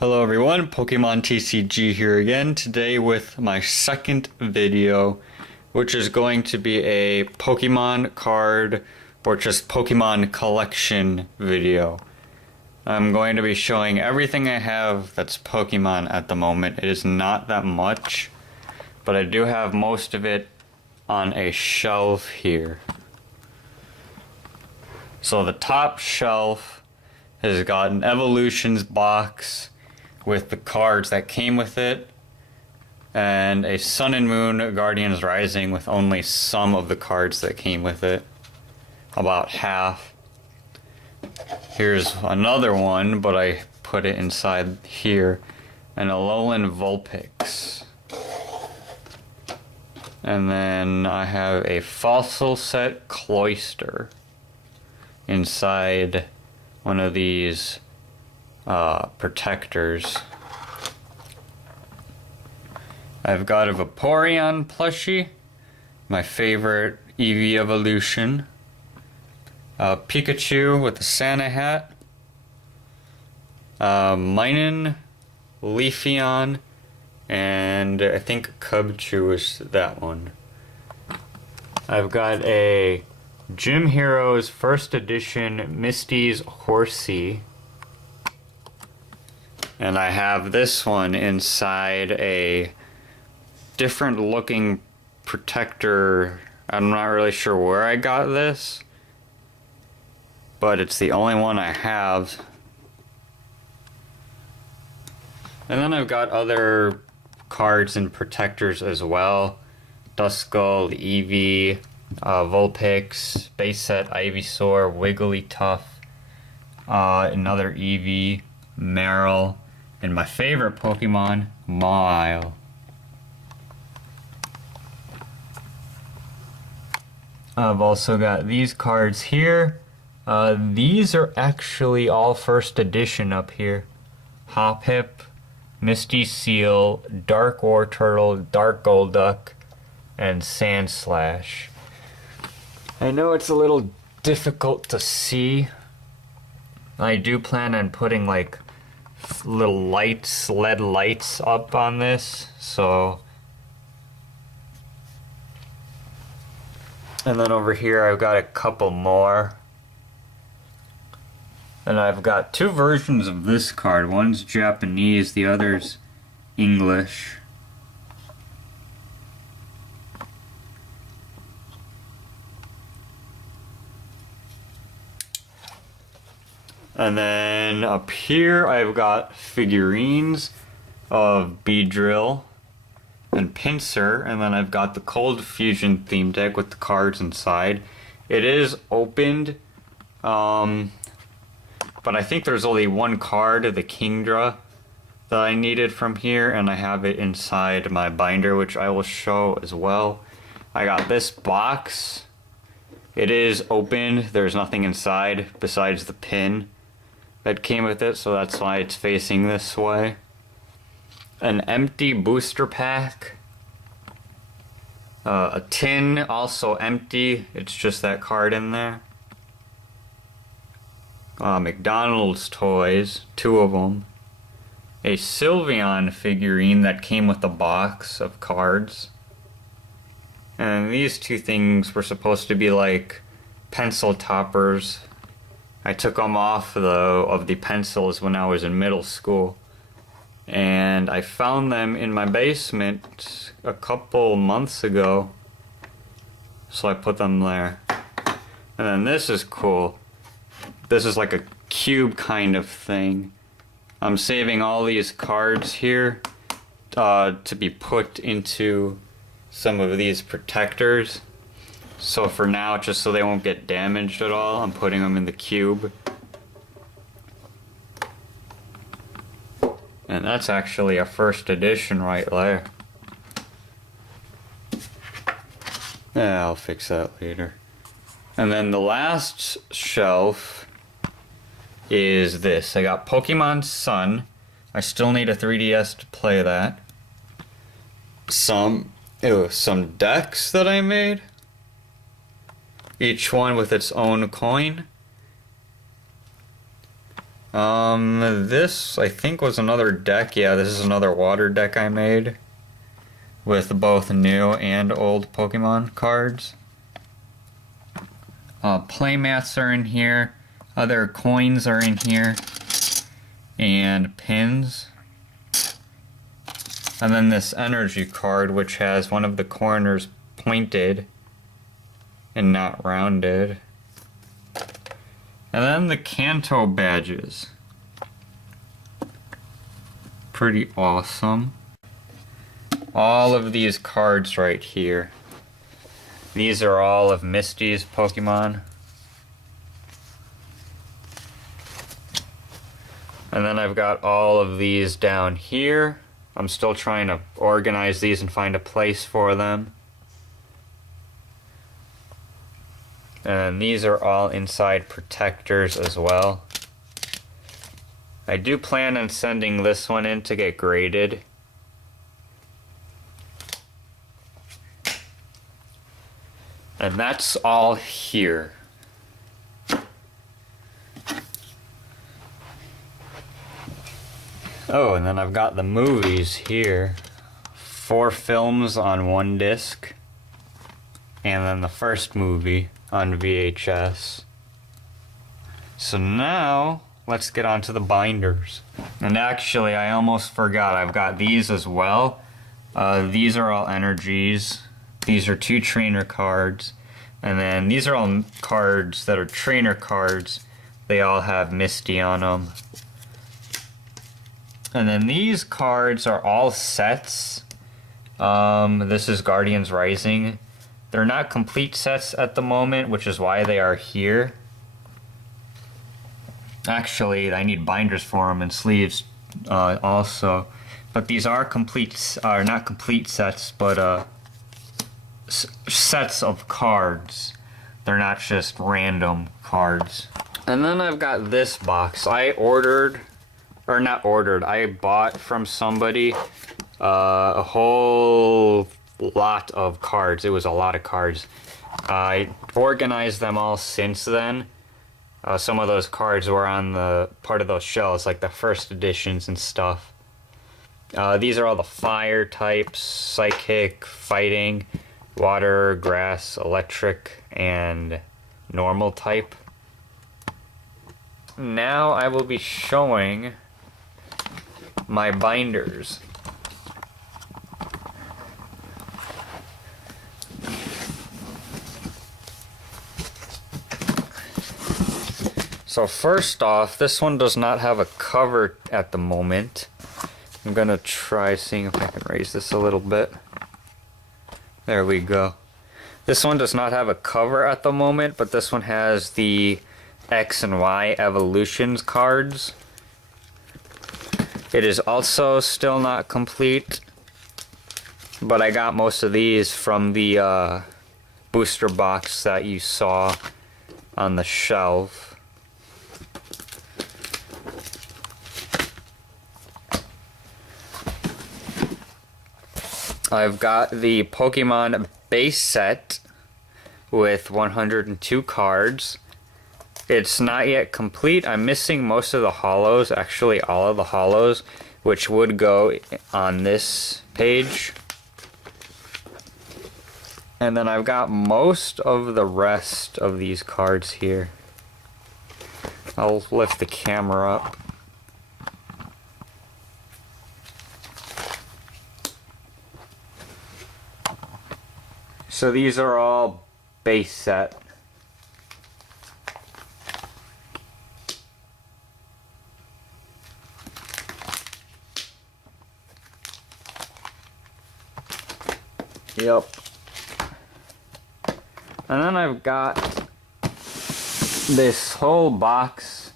Hello everyone, Pokemon TCG here again, today with my second video, which is going to be a Pokemon card or just Pokemon collection video. I'm going to be showing everything I have that's Pokemon at the moment. It is not that much, but I do have most of it on a shelf here. So the top shelf has got an Evolutions box with the cards that came with it, and a Sun and Moon Guardians Rising with only some of the cards that came with it, about half. Here's another one, but I put it inside here, an Alolan Vulpix. And then I have a Fossil Set Cloyster inside one of these protectors. I've got a Vaporeon plushie, my favorite Eevee evolution, Pikachu with the Santa hat, Minun, Leafeon, and I think Cubchoo is that one. I've got a Gym Heroes First Edition Misty's Horsey. And I have this one inside a different looking protector. I'm not really sure where I got this, but it's the only one I have. And then I've got other cards and protectors as well. Duskull, Eevee, Vulpix, base set Ivysaur, Wigglytuff, another Eevee, Marill, and my favorite Pokemon, Mawile. I've also got these cards here. These are actually all first edition up here. Hoppip, Misty Seal, Dark Wartortle, Dark Golduck, and Sandslash. I know it's a little difficult to see. I do plan on putting like little lights, LED lights up on this, so. And then over here I've got a couple more. And I've got two versions of this card. One's Japanese, the other's English. And then up here I've got figurines of Beedrill and Pinsir, and then I've got the Cold Fusion theme deck with the cards inside. It is opened, but I think there's only one card, the Kingdra, that I needed from here, and I have it inside my binder, which I will show as well. I got this box. It is open. There's nothing inside besides the pin that came with it, so that's why it's facing this way. An empty booster pack. A tin, also empty. It's just that card in there. McDonald's toys, two of them. A Sylveon figurine that came with a box of cards. And these two things were supposed to be like pencil toppers. I took them off of the pencils when I was in middle school, and I found them in my basement a couple months ago, so I put them there. And then this is cool. This is like a cube kind of thing. I'm saving all these cards here to be put into some of these protectors. So for now, just so they won't get damaged at all, I'm putting them in the cube. And that's actually a first edition right there. Yeah, I'll fix that later. And then the last shelf is this. I got Pokemon Sun. I still need a 3DS to play that. Some decks that I made. Each one with its own coin. This I think was another deck. Yeah, this is another water deck I made with both new and old Pokemon cards. Playmats are in here, other coins are in here, and pins. And then this energy card, which has one of the corners pointed and not rounded. And then the Kanto badges. Pretty awesome. All of these cards right here. These are all of Misty's Pokemon. And then I've got all of these down here. I'm still trying to organize these and find a place for them. And these are all inside protectors as well. I do plan on sending this one in to get graded. And that's all here. Oh, and then I've got the movies here. 4 films on 1 disc. And then the first movie on VHS. So now, let's get on to the binders. And actually, I almost forgot, I've got these as well. These are all energies. These are 2 trainer cards. And then these are all cards that are trainer cards. They all have Misty on them. And then these cards are all sets. This is Guardians Rising. They're not complete sets at the moment, which is why they are here. Actually, I need binders for them and sleeves also. But these are not complete sets, but sets of cards. They're not just random cards. And then I've got this box. I bought from somebody a whole lot of cards. It was a lot of cards. I organized them all since then. Some of those cards were on the part of those shells, like the first editions and stuff. These are all the fire types: psychic, fighting, water, grass, electric, and normal type. Now I will be showing my binders. So first off, this one does not have a cover at the moment. I'm gonna try seeing if I can raise this a little bit. There we go. This one does not have a cover at the moment, but this one has the X and Y evolutions cards. It is also still not complete, but I got most of these from the booster box that you saw on the shelf. I've got the Pokemon base set with 102 cards. It's not yet complete. I'm missing most of the holos, actually all of the holos, which would go on this page. And then I've got most of the rest of these cards here. I'll lift the camera up. So these are all base set. Yep. And then I've got this whole box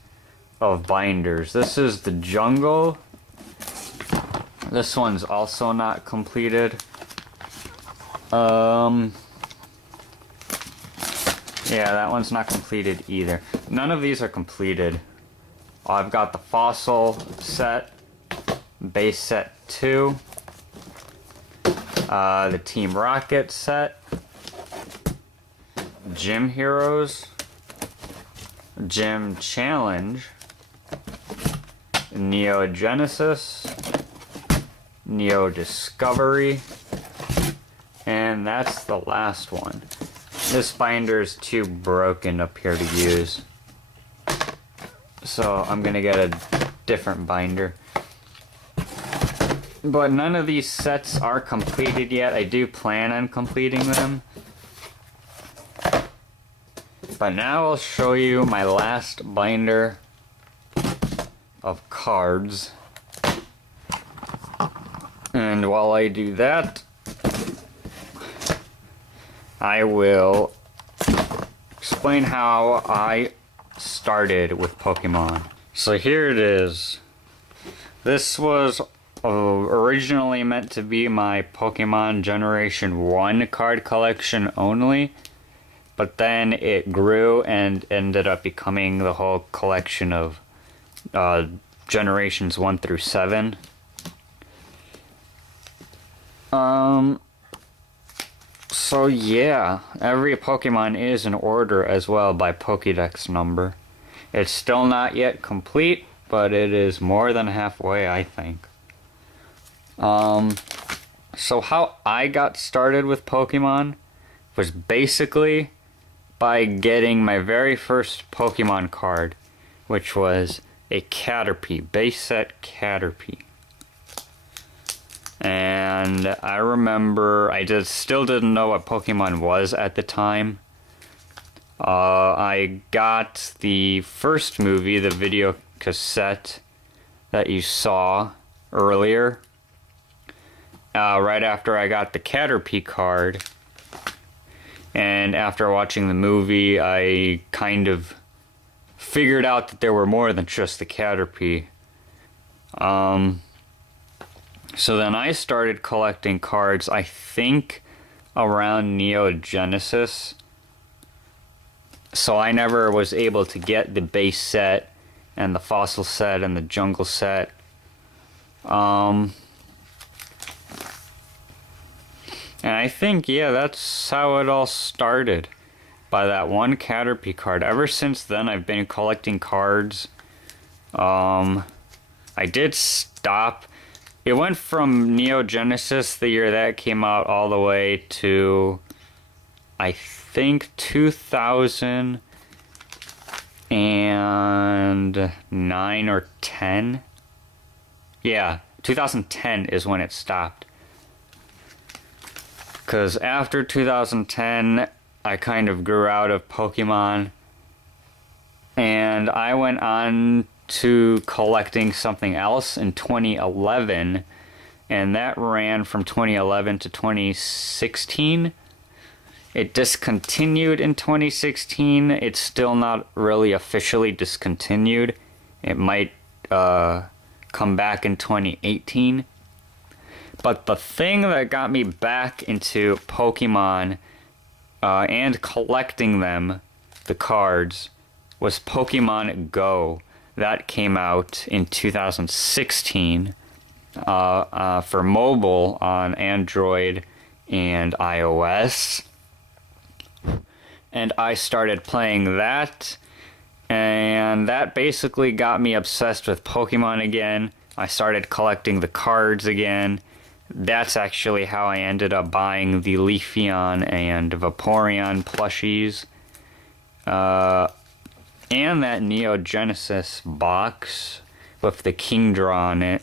of binders. This is the jungle. This one's also not completed. Yeah, that one's not completed either. None of these are completed. I've got the fossil set, base set 2, the Team Rocket set, Gym Heroes, Gym Challenge, Neo Genesis, Neo Discovery, and that's the last one. This binder is too broken up here to use, so I'm gonna get a different binder. But none of these sets are completed yet. I do plan on completing them. But now I'll show you my last binder of cards. And while I do that, I will explain how I started with Pokemon. So here it is. This was originally meant to be my Pokemon Generation 1 card collection only, but then it grew and ended up becoming the whole collection of Generations 1 through 7. So yeah, every Pokemon is in order as well by Pokédex number. It's still not yet complete, but it is more than halfway, I think. So how I got started with Pokemon was basically by getting my very first Pokemon card, which was a Caterpie, base set Caterpie. And I remember I still didn't know what Pokemon was at the time. I got the first movie, the video cassette that you saw earlier, right after I got the Caterpie card. And after watching the movie, I kind of figured out that there were more than just the Caterpie. So then I started collecting cards, I think, around Neo Genesis. So I never was able to get the base set and the fossil set and the jungle set. And I think, yeah, that's how it all started. By that one Caterpie card. Ever since then, I've been collecting cards. I did stop. It went from Neo Genesis, the year that came out, all the way to, I think, 2009 or 10. Yeah, 2010 is when it stopped. Because after 2010, I kind of grew out of Pokemon. And I went on to collecting something else in 2011. And that ran from 2011 to 2016. It discontinued in 2016. It's still not really officially discontinued. It might come back in 2018. But the thing that got me back into Pokemon and collecting them, the cards, was Pokemon Go. That came out in 2016 for mobile on Android and iOS. And I started playing that, and that basically got me obsessed with Pokemon again. I started collecting the cards again. That's actually how I ended up buying the Leafeon and Vaporeon plushies. And that Neo Genesis box with the Kingdra on it.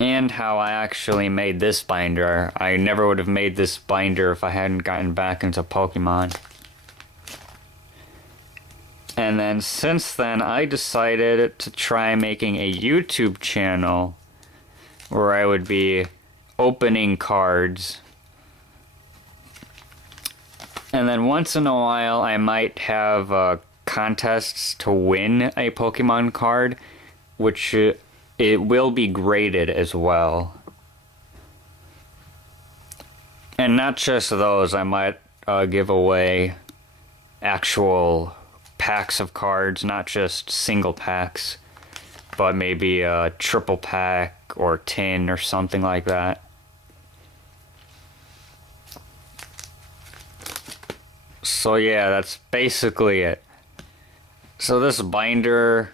And how I actually made this binder. I never would have made this binder if I hadn't gotten back into Pokemon. And then since then, I decided to try making a YouTube channel where I would be opening cards. And then once in a while, I might have contests to win a Pokemon card, which it will be graded as well. And not just those, I might give away actual packs of cards, not just single packs, but maybe a triple pack or tin or something like that. So yeah, that's basically it. So this binder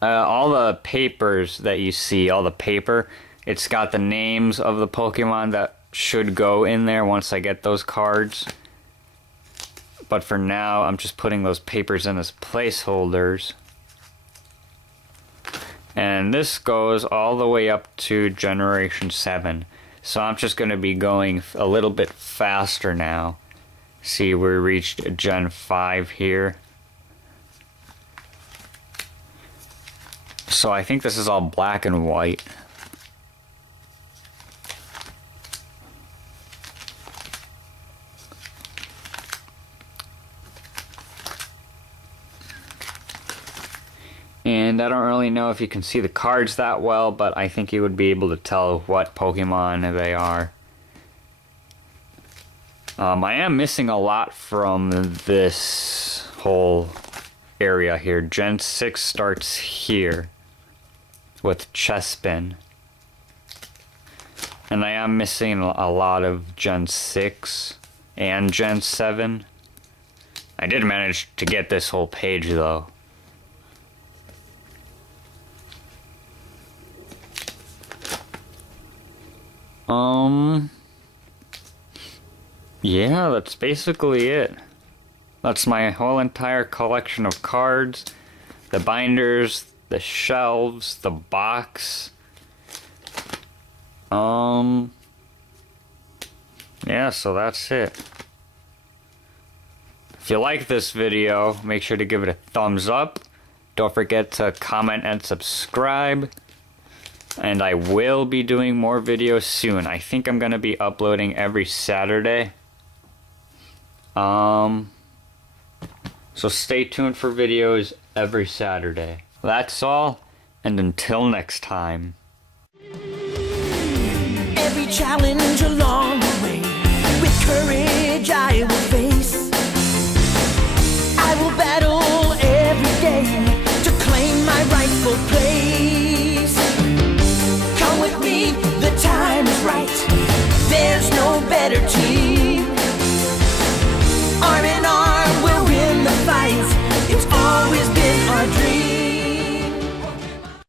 all the papers that you see, all the paper, it's got the names of the Pokemon that should go in there once I get those cards. But for now, I'm just putting those papers in as placeholders. And this goes all the way up to Generation 7. So I'm just going to be going a little bit faster now. See, we reached Gen 5 here. So I think this is all black and white. And I don't really know if you can see the cards that well, but I think you would be able to tell what Pokemon they are. I am missing a lot from this whole area here. Gen 6 starts here with Chespin. And I am missing a lot of Gen 6 and Gen 7. I did manage to get this whole page though. Yeah, that's basically it. That's my whole entire collection of cards. The binders, the shelves, the box. Yeah, so that's it. If you like this video, make sure to give it a thumbs up. Don't forget to comment and subscribe. And I will be doing more videos soon. I think I'm going to be uploading every Saturday. So stay tuned for videos every Saturday. That's all, and until next time. Every challenge along